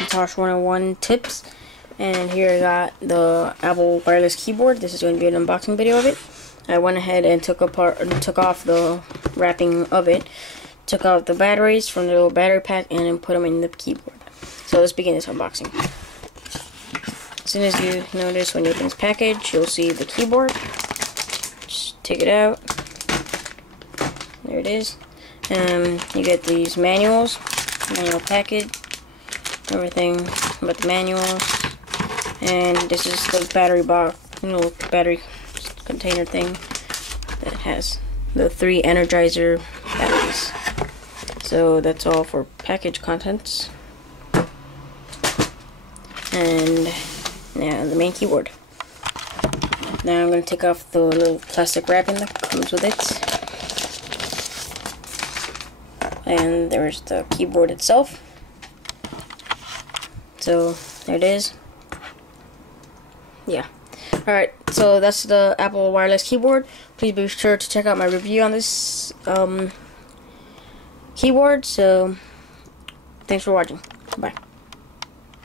Macintosh 101 tips, and here I got the Apple wireless keyboard. This is going to be an unboxing video of it. I went ahead and took off the wrapping of it, took out the batteries from the little battery pack, and then put them in the keyboard. So let's begin this unboxing. As soon as you notice when you open this package, you'll see the keyboard. Just take it out. There it is. You get these manual package, everything but the manuals, and this is the battery box, battery container thing that has the 3 Energizer batteries. So that's all for package contents. And now the main keyboard. Now I'm going to take off the little plastic wrapping that comes with it. And there's the keyboard itself. So there it is. Yeah. Alright, so that's the Apple wireless keyboard. Please be sure to check out my review on this keyboard. So thanks for watching. Bye.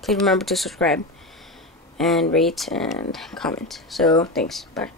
Please remember to subscribe and rate and comment. So thanks. Bye.